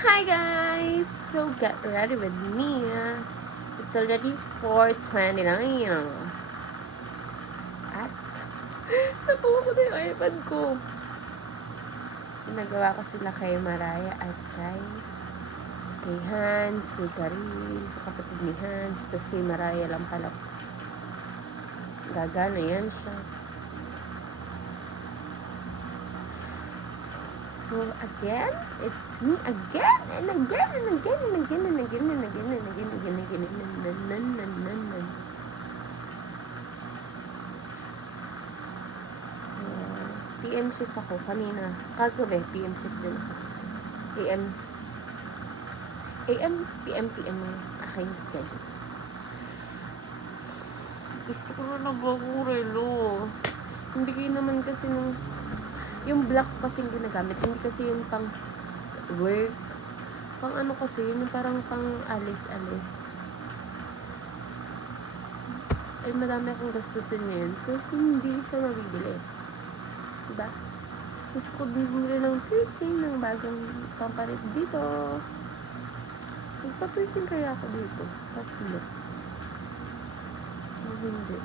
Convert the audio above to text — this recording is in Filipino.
Hi guys! So get ready with me. It's already 4:29. At nakuha ko na yung iPad ko. Nagawa ko sila kay Mariah at kay Hans, kay Karil, sa kapatid ni Hans, tapos kay Mariah lang pala. Gagana yan siya. So again, it's me again and again and again and again and again and again and again and again and again. So, PM shift ako kanina. Kagabi, PM shift din ako. PM ang aking schedule. Gusto ko na nag-relo. Hindi kayo naman kasi yung black kasi yung ginagamit, hindi kasi yung pang work. Pang ano kasi, yun yung parang pang alis-alis. Ay, madami akong gastusin ngayon. So, hindi siya mabibili. Diba? Gusto ko bumili ng piercing, ng bagong pampalit dito. Magpa-piercing kaya ako dito. Tatlo. Hindi.